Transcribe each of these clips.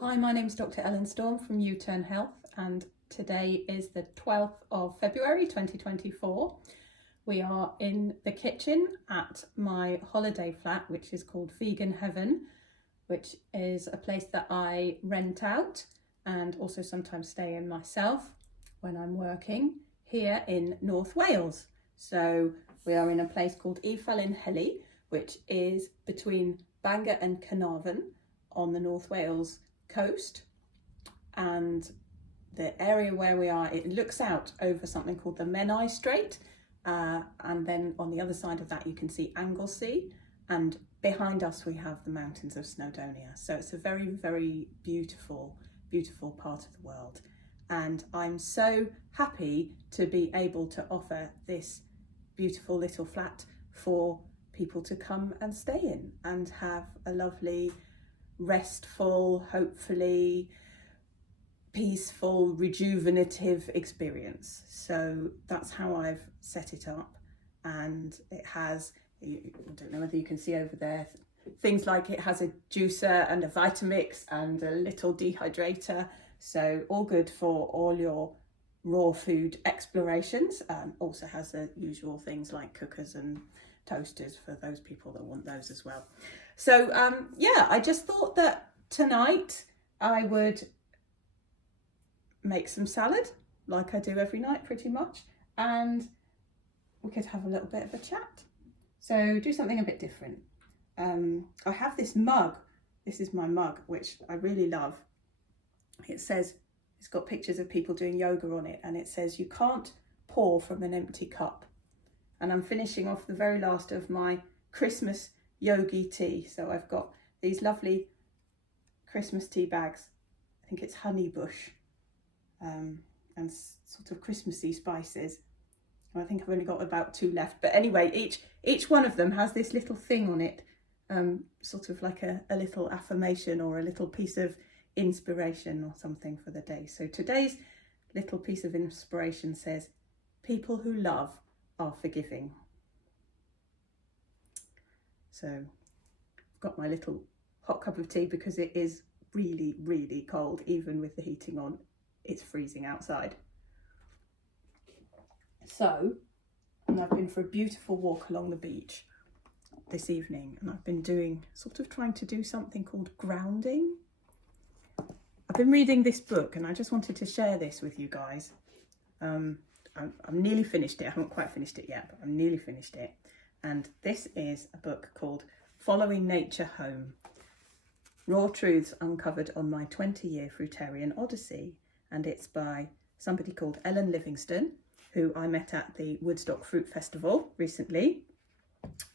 Hi, my name is Dr. Ellen Storm from U-Turn Health, and today is the 12th of February 2024. We are in the kitchen at my holiday flat, which is called Vegan Heaven, which is a place that I rent out and also sometimes stay in myself when I'm working here in North Wales. So we are in a place called Ellen Livingston, which is between Bangor and Carnarvon on the North Wales coast, and the area where we are, it looks out over something called the Menai Strait, and then on the other side of that you can see Anglesey, and behind us we have the mountains of Snowdonia. So it's a very, very beautiful part of the world, and I'm so happy to be able to offer this beautiful little flat for people to come and stay in and have a lovely, restful, hopefully peaceful, rejuvenative experience. So that's how I've set it up, and it has, I don't know whether you can see over there, things like it has a juicer and a Vitamix and a little dehydrator, so all good for all your raw food explorations. Also has the usual things like cookers and toasters for those people that want those as well. So yeah, I just thought that tonight I would make some salad like I do every night pretty much, and we could have a little bit of a chat. So do something a bit different. I have this mug. This is my mug, which I really love. It says, it's got pictures of people doing yoga on it, and it says, "You can't pour from an empty cup." And I'm finishing off the very last of my Christmas yogi tea. So I've got these lovely Christmas tea bags. I think it's honey bush and sort of Christmassy spices. I think I've only got about 2 left. But anyway, each one of them has this little thing on it, sort of like a little affirmation or a little piece of inspiration or something for the day. So today's little piece of inspiration says, "People who love are forgiving." So I've got my little hot cup of tea because it is really, really cold, even with the heating on. It's freezing outside. So, and I've been for a beautiful walk along the beach this evening, and I've been trying to do something called grounding. I've been reading this book, and I just wanted to share this with you guys. I'm nearly finished it. I haven't quite finished it yet, but I'm nearly finished it. And this is a book called Following Nature Home: Raw Truths Uncovered on My 20-Year Fruitarian Odyssey. And it's by somebody called Ellen Livingston, who I met at the Woodstock Fruit Festival recently.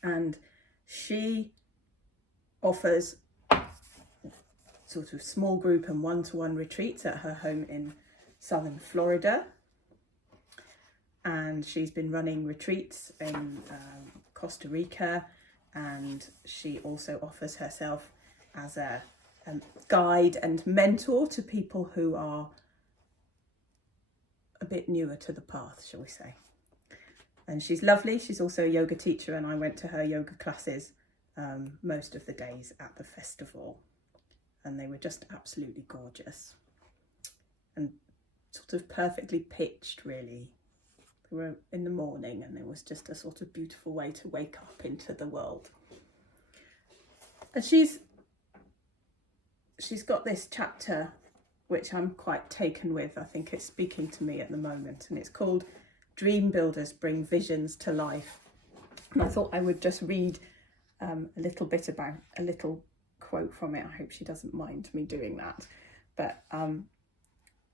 And she offers sort of small group and one-to-one retreats at her home in southern Florida. And she's been running retreats in Costa Rica, and she also offers herself as a guide and mentor to people who are a bit newer to the path, shall we say. And she's lovely. She's also a yoga teacher, and I went to her yoga classes most of the days at the festival, and they were just absolutely gorgeous and sort of perfectly pitched, really. They were in the morning, and it was just a sort of beautiful way to wake up into the world. And she's got this chapter which I'm quite taken with. I think it's speaking to me at the moment, and it's called "Dream Builders Bring Visions to Life." And I thought I would just read a little bit about a little quote from it. I hope she doesn't mind me doing that. But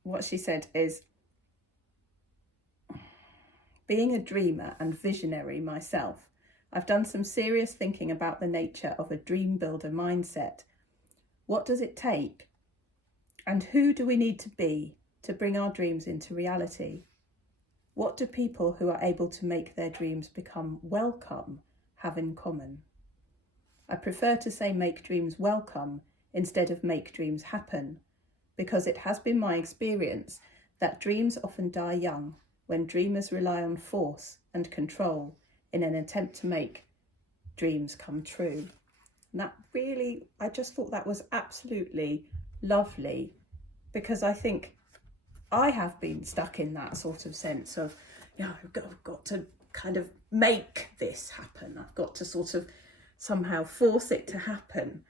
what she said is, "Being a dreamer and visionary myself, I've done some serious thinking about the nature of a dream builder mindset. What does it take? And who do we need to be to bring our dreams into reality? What do people who are able to make their dreams become welcome have in common? I prefer to say make dreams welcome instead of make dreams happen, because it has been my experience that dreams often die young when dreamers rely on force and control in an attempt to make dreams come true." And that really, I just thought that was absolutely lovely, because I think I have been stuck in that sort of sense of, yeah, I've got to kind of make this happen. I've got to sort of somehow force it to happen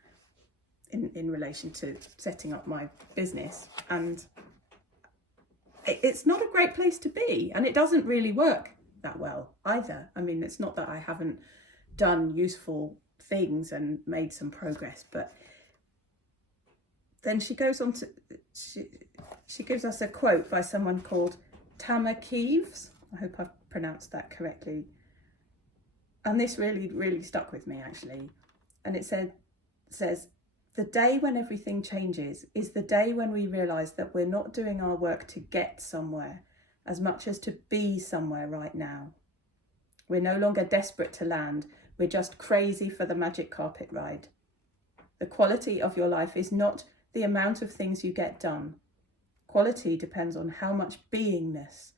in relation to setting up my business. And it's not a great place to be, and it doesn't really work that well either. I mean, it's not that I haven't done useful things and made some progress, but then she goes on to, she gives us a quote by someone called Tama Keeves. I hope I've pronounced that correctly. And this really stuck with me, actually. And it says, the day when everything changes is the day when we realise that we're not doing our work to get somewhere as much as to be somewhere right now. We're no longer desperate to land. We're just crazy for the magic carpet ride. The quality of your life is not the amount of things you get done. Quality depends on how much beingness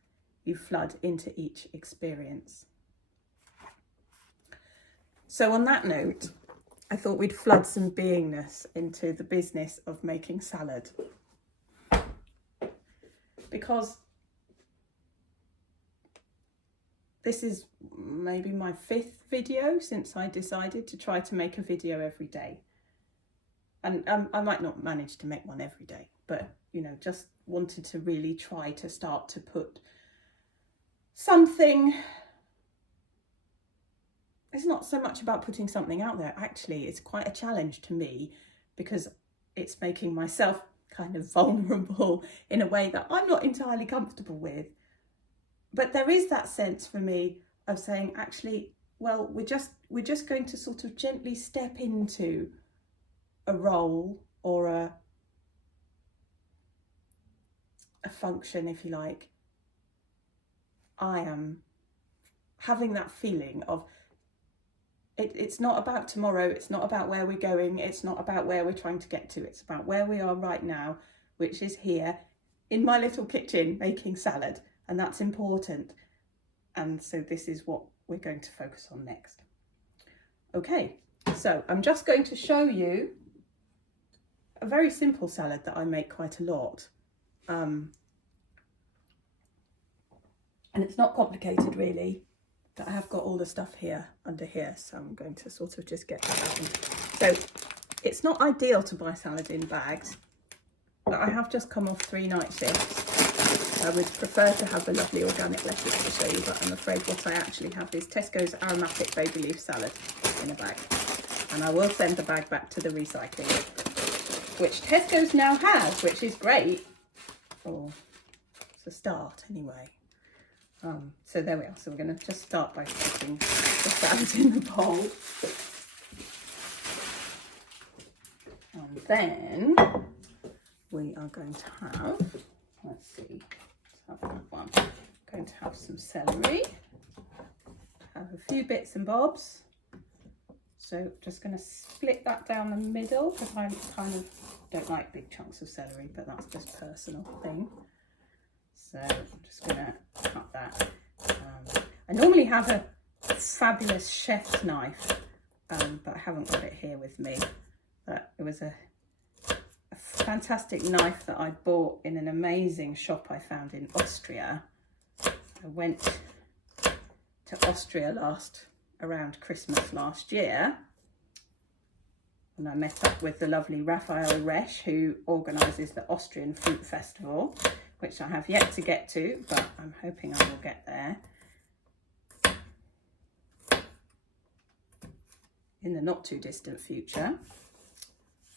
you flood into each experience. So on that note, I thought we'd flood some beingness into the business of making salad. Because this is maybe my 5th video since I decided to try to make a video every day. And I might not manage to make one every day, but, you know, just wanted to really try to start to put something. It's not so much about putting something out there. Actually, it's quite a challenge to me because it's making myself kind of vulnerable in a way that I'm not entirely comfortable with. But there is that sense for me of saying, actually, well, we're just going to sort of gently step into a role or a function, if you like. I am having that feeling of it's not about tomorrow, it's not about where we're going, it's not about where we're trying to get to, it's about where we are right now, which is here in my little kitchen making salad, and that's important. And so this is what we're going to focus on next. Okay, so I'm just going to show you a very simple salad that I make quite a lot. And it's not complicated really, but I have got all the stuff here under here, so I'm going to sort of just get that out. So it's not ideal to buy salad in bags, but I have just come off 3 night shifts. I would prefer to have a lovely organic lettuce to show you, but I'm afraid what I actually have is Tesco's aromatic baby leaf salad in a bag. And I will send the bag back to the recycling, which Tesco's now has, which is great. Oh, it's a start anyway. So there we are. So we're going to just start by putting the salad in the bowl. And then we are going to have, let's see, let's have that one. Going to have some celery, have a few bits and bobs. So just going to split that down the middle because I kind of don't like big chunks of celery, but that's just a personal thing. So I'm just going to cut that. I normally have a fabulous chef's knife, but I haven't got it here with me. But it was a fantastic knife that I bought in an amazing shop I found in Austria. I went to Austria around Christmas last year, and I met up with the lovely Raphael Resch, who organises the Austrian Fruit Festival, which I have yet to get to, but I'm hoping I will get there in the not too distant future.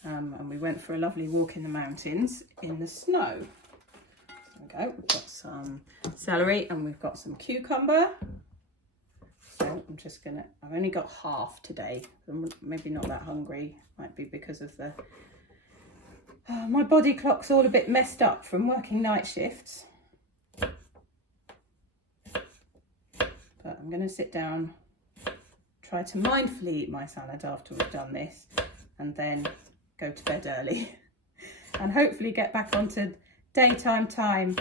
And we went for a lovely walk in the mountains in the snow. There we go, we've got some celery and we've got some cucumber. So I'm just gonna, I've only got half today. I'm maybe not that hungry, might be because of the, my body clock's all a bit messed up from working night shifts. But I'm gonna sit down, try to mindfully eat my salad after we've done this, and then go to bed early and hopefully get back onto daytime time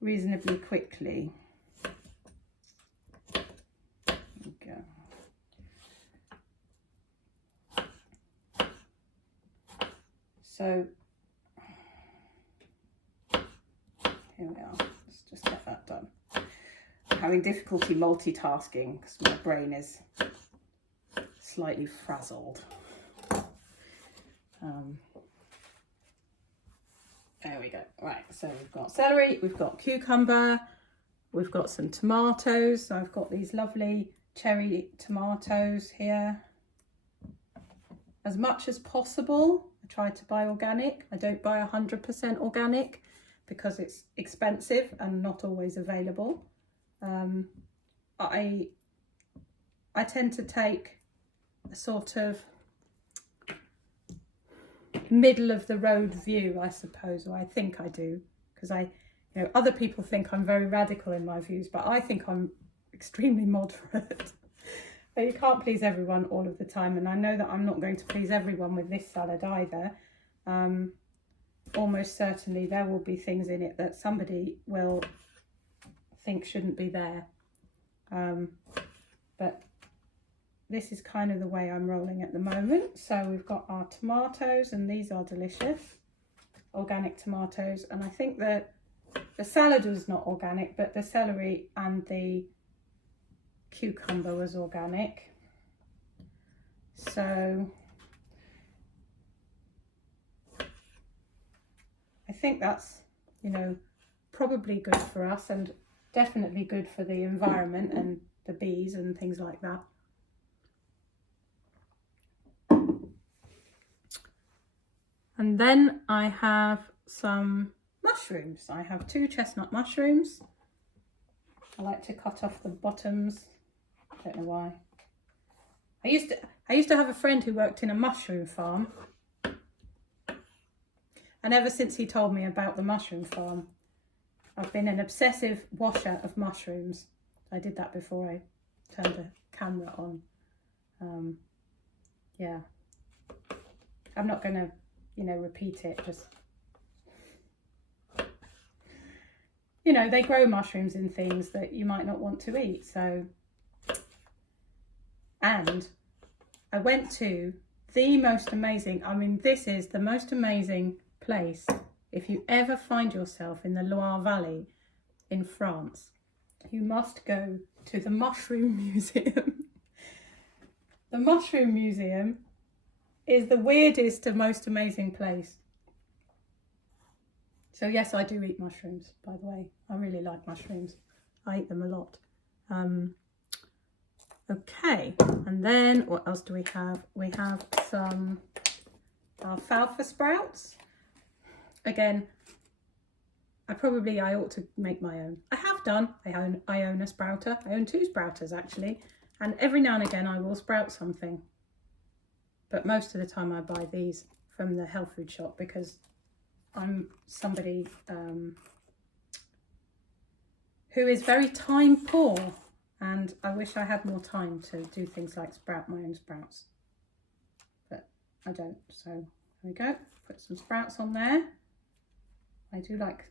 reasonably quickly. There we go. So here we are. Let's just get that done. I'm having difficulty multitasking because my brain is slightly frazzled. There we go. Right, so we've got celery, we've got cucumber, we've got some tomatoes. So I've got these lovely cherry tomatoes here. As much as possible, I try to buy organic. I don't buy 100% organic because it's expensive and not always available. I tend to take a sort of middle of the road view, I suppose, or I think I do, because other people think I'm very radical in my views, but I think I'm extremely moderate. But you can't please everyone all of the time, and I know that I'm not going to please everyone with this salad either. Almost certainly there will be things in it that somebody will think shouldn't be there. But this is kind of the way I'm rolling at the moment. So we've got our tomatoes, and these are delicious, organic tomatoes. And I think that the salad was not organic, but the celery and the cucumber was organic. So I think that's, probably good for us, and definitely good for the environment and the bees and things like that. And then I have some mushrooms. I have 2 chestnut mushrooms. I like to cut off the bottoms. I don't know why. I used to have a friend who worked in a mushroom farm. And ever since he told me about the mushroom farm, I've been an obsessive washer of mushrooms. I did that before I turned the camera on. Yeah. I'm not going to, repeat it. Just, they grow mushrooms in things that you might not want to eat. So, and I went to the most amazing, this is the most amazing place. If you ever find yourself in the Loire Valley in France, you must go to the Mushroom Museum. The Mushroom Museum is the weirdest and most amazing place. So yes, I do eat mushrooms, by the way. I really like mushrooms. I eat them a lot. Okay, and then what else do we have? We have some alfalfa sprouts. Again, I ought to make my own. I have done. I own a sprouter. I own 2 sprouters actually, and every now and again I will sprout something. But most of the time I buy these from the health food shop because I'm somebody who is very time poor, and I wish I had more time to do things like sprout my own sprouts. But I don't. So there we go. Put some sprouts on there. I do like,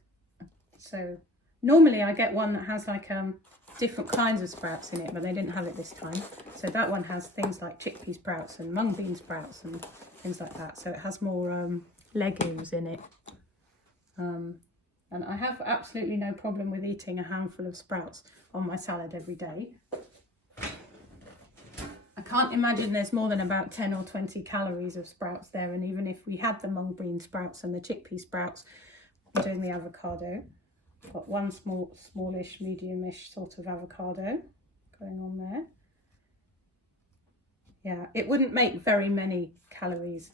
so normally I get one that has like different kinds of sprouts in it, but they didn't have it this time. So that one has things like chickpea sprouts and mung bean sprouts and things like that. So it has more legumes in it. And I have absolutely no problem with eating a handful of sprouts on my salad every day. I can't imagine there's more than about 10 or 20 calories of sprouts there. And even if we had the mung bean sprouts and the chickpea sprouts, I'm doing the avocado. Got one smallish, medium-ish sort of avocado going on there. Yeah, it wouldn't make very many calories,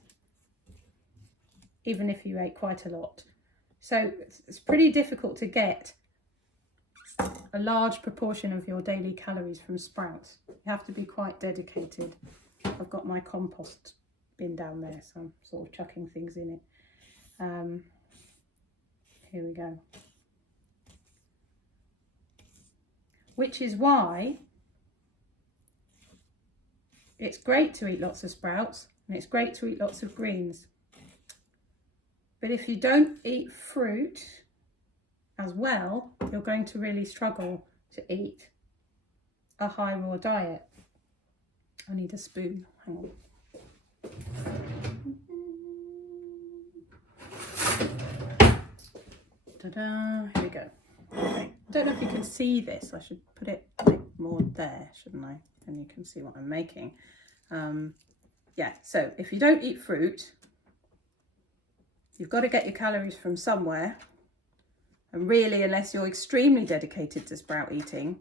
even if you ate quite a lot. So it's pretty difficult to get a large proportion of your daily calories from sprouts. You have to be quite dedicated. I've got my compost bin down there, so I'm sort of chucking things in it. Here we go. Which is why it's great to eat lots of sprouts, and it's great to eat lots of greens. But if you don't eat fruit as well, you're going to really struggle to eat a high raw diet. I need a spoon. Hang on. Ta-da, here we go. Okay, don't know if you can see this. I should put it like more there, shouldn't I? And you can see what I'm making. Yeah, so if you don't eat fruit, you've got to get your calories from somewhere. And really, unless you're extremely dedicated to sprout eating,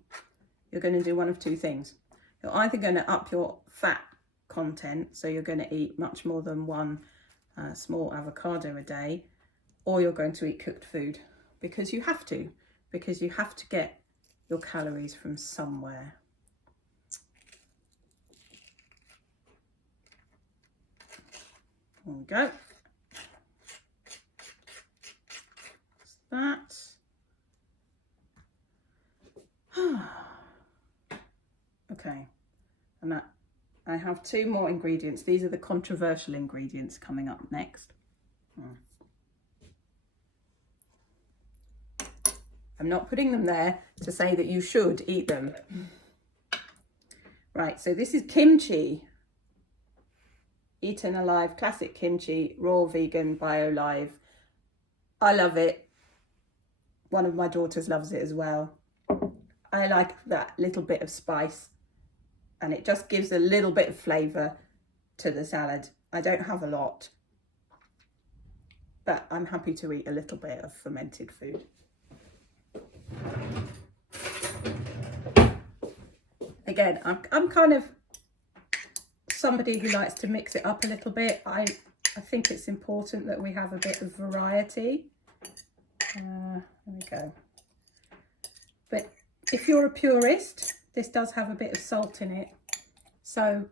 you're going to do one of two things. You're either going to up your fat content, so you're going to eat much more than one small avocado a day, or you're going to eat cooked food because you have to get your calories from somewhere. There we go. That. Okay, and that I have two more ingredients. These are the controversial ingredients coming up next. I'm not putting them there to say that you should eat them. Right, so this is kimchi. Eaten alive, classic kimchi, raw, vegan, bio, live. I love it. One of my daughters loves it as well. I like that little bit of spice, and it just gives a little bit of flavour to the salad. I don't have a lot, but I'm happy to eat a little bit of fermented food. Again, I'm kind of somebody who likes to mix it up a little bit. I think it's important that we have a bit of variety. There we go. But if you're a purist, this does have a bit of salt in it. So,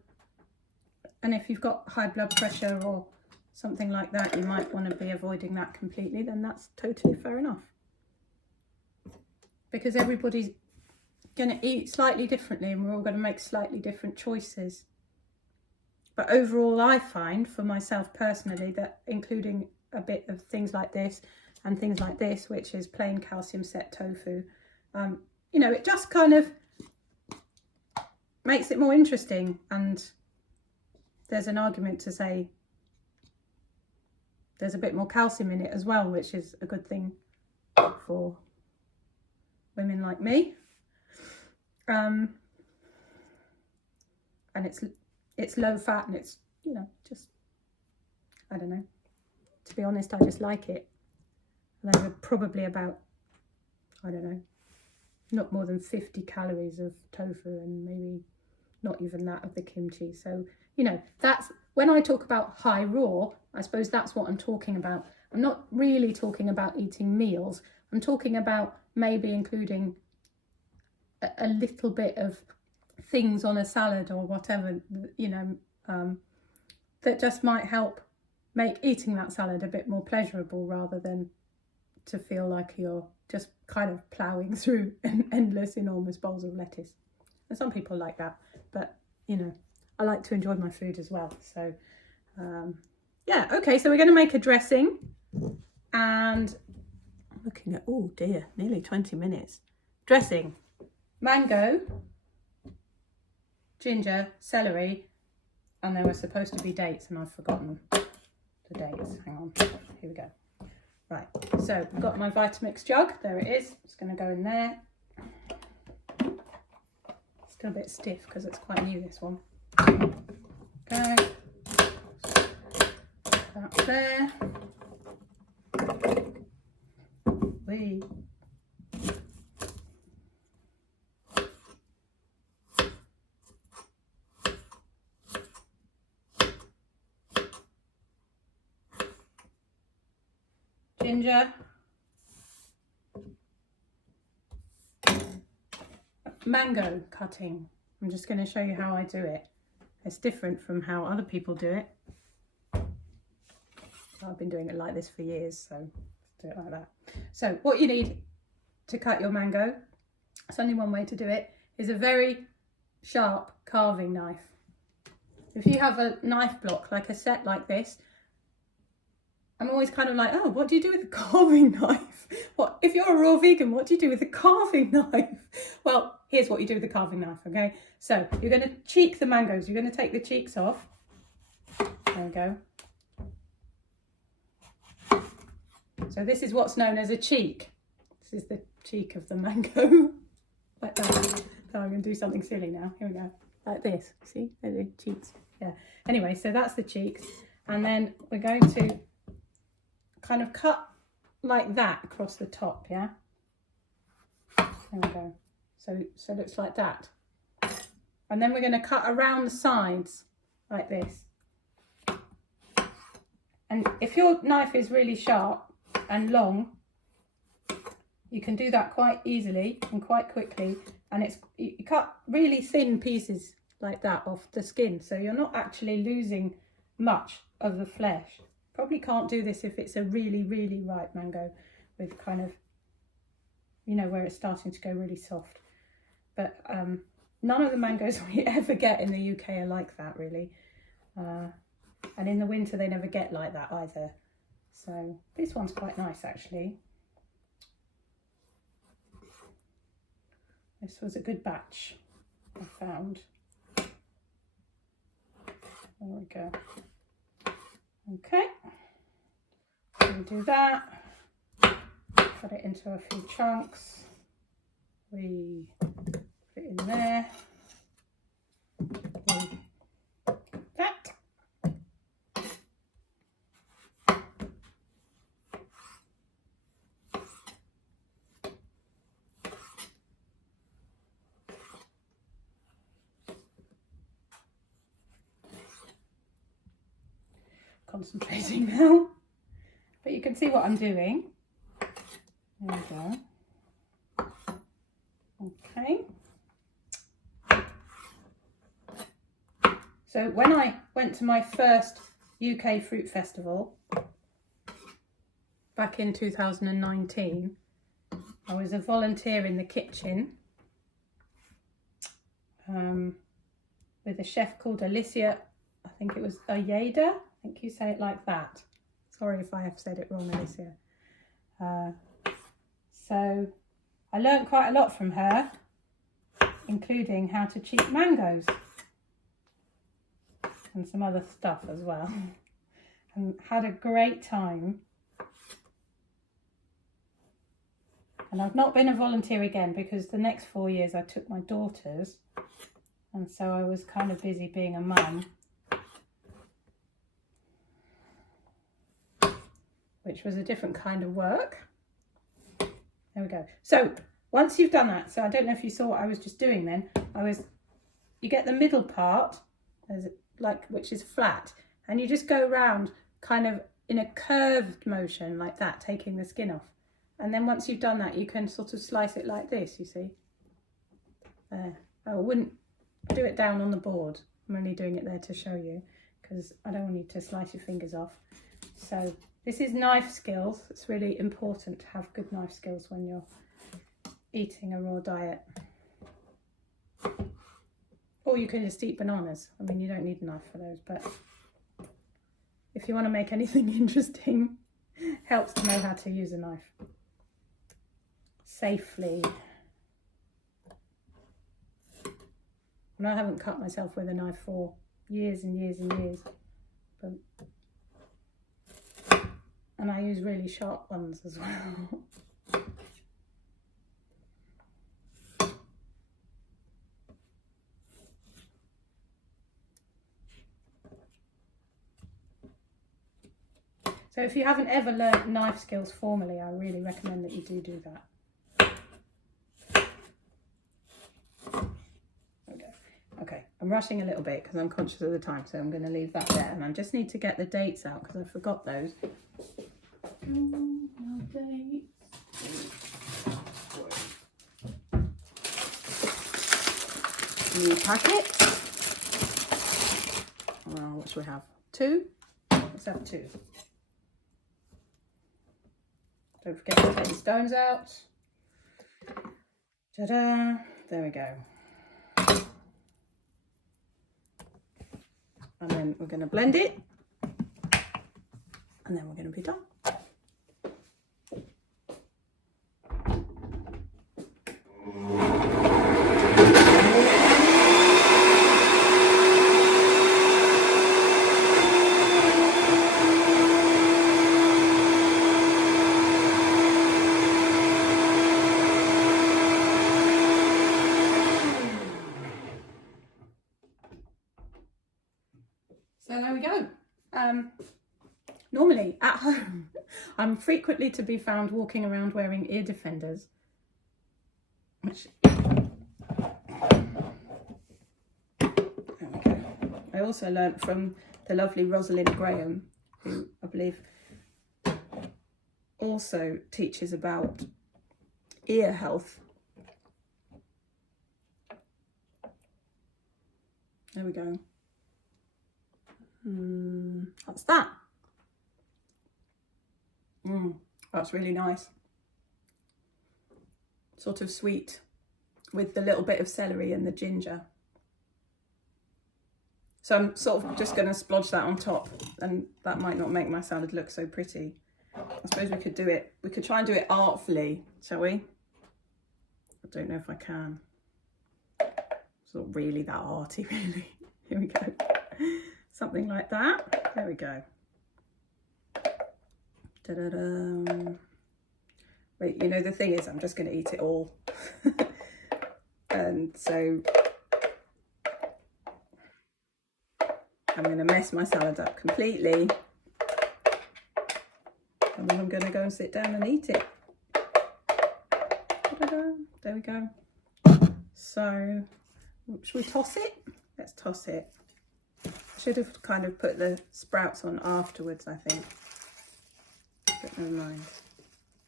and if you've got high blood pressure or something like that, you might want to be avoiding that completely, then that's totally fair enough. Because everybody's going to eat slightly differently and we're all going to make slightly different choices. But overall, I find for myself personally that including a bit of things like this and things like this, which is plain calcium set tofu, you know, it just kind of makes it more interesting. And there's an argument to say there's a bit more calcium in it as well, which is a good thing for women like me. And it's low fat, and it's, you know, just, I don't know, to be honest, I just like it. And there are probably about, I don't know, not more than 50 calories of tofu, and maybe not even that of the kimchi. So, you know, that's when I talk about high raw, I suppose that's what I'm talking about. I'm not really talking about eating meals. I'm talking about maybe including a little bit of things on a salad or whatever, you know, that just might help make eating that salad a bit more pleasurable, rather than to feel like you're just kind of ploughing through endless, enormous bowls of lettuce. And some people like that, but, you know, I like to enjoy my food as well. So, yeah, okay, so we're going to make a dressing, and I'm looking at, oh dear, nearly 20 minutes. Dressing, mango, ginger, celery, and there were supposed to be dates, and I've forgotten the dates. Hang on, here we go. Right, so I've got my Vitamix jug. There it is. It's going to go in there. It's still a bit stiff because it's quite new, this one. Okay, that's there. Wee. Ginger, mango cutting. I'm just going to show you how I do it. It's different from how other people do it. I've been doing it like this for years, so let's do it like that. So what you need to cut your mango, it's only one way to do it, is a very sharp carving knife. If you have a knife block, like a set like this, I'm always kind of like, oh, what do you do with a carving knife? What if you're a raw vegan, what do you do with a carving knife? Well, here's what you do with the carving knife, okay? So you're going to cheek the mangoes. You're going to take the cheeks off. There we go. So So this is what's known as a cheek. This is the cheek of the mango. Like that. So I'm going to do something silly now. Here we go. Like this. See? They're the cheeks. Yeah. Anyway, so that's the cheeks. And then we're going to kind of cut like that across the top, yeah? There we go. So it looks like that. And then we're going to cut around the sides like this. And if your knife is really sharp and long, you can do that quite easily and quite quickly. And you cut really thin pieces like that off the skin, so you're not actually losing much of the flesh. Probably can't do this if it's a really, really ripe mango with kind of, you know, where it's starting to go really soft. But none of the mangoes we ever get in the UK are like that, really. And in the winter they never get like that either. So this one's quite nice, actually. This was a good batch I found. There we go. Okay, so we do that. Cut it into a few chunks. We put it in there. That. Concentrating now, but you can see what I'm doing. There we go. Okay. So when I went to my first UK fruit festival back in 2019, I was a volunteer in the kitchen with a chef called Alicia. I think it was Oyeda. I think you say it like that. Sorry if I have said it wrong, Alicia. So I learned quite a lot from her, including how to cheat mangoes and some other stuff as well. And had a great time. And I've not been a volunteer again because the next 4 years I took my daughters, and so I was kind of busy being a mum. Which was a different kind of work. There we go. So once you've done that, so I don't know if you saw what I was just doing then. You get the middle part, which is flat, and you just go around kind of in a curved motion like that, taking the skin off. And then once you've done that, you can sort of slice it like this, you see. There. I wouldn't do it down on the board. I'm only doing it there to show you because I don't want you to slice your fingers off. So this is knife skills. It's really important to have good knife skills when you're eating a raw diet. Or you can just eat bananas. I mean, you don't need a knife for those, but if you want to make anything interesting, it helps to know how to use a knife safely. And I haven't cut myself with a knife for years and years and years. And I use really sharp ones as well. So if you haven't ever learnt knife skills formally, I really recommend that you do that. Okay, I'm rushing a little bit because I'm conscious of the time, so I'm going to leave that there. And I just need to get the dates out because I forgot those. New packet. Well, what should we have? 2? Let's have 2. Don't forget to take the stones out. Ta-da! There we go. And then we're going to blend it. And then we're going to be done. normally at home, I'm frequently to be found walking around wearing ear defenders, which, there we go. I also learnt from the lovely Rosalind Graham, who I believe also teaches about ear health. There we go. That's that. That's really nice. Sort of sweet with the little bit of celery and the ginger. So I'm sort of just going to splodge that on top, and that might not make my salad look so pretty. I suppose we could do it, we could try and do it artfully, shall we? I don't know if I can. It's not really that arty, really. Here we go. Something like that. There we go. Da-da-da. Wait, you know, the thing is, I'm just going to eat it all. And so I'm going to mess my salad up completely. And then I'm going to go and sit down and eat it. Ta-da-da. There we go. So, should we toss it? Let's toss it. I should have kind of put the sprouts on afterwards, I think. But never mind.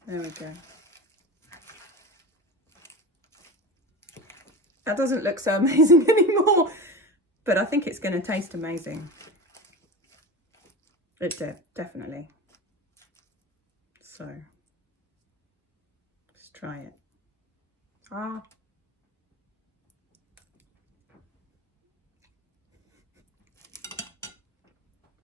There we go. That doesn't look so amazing anymore, but I think it's going to taste amazing. It did, definitely. So, let's try it.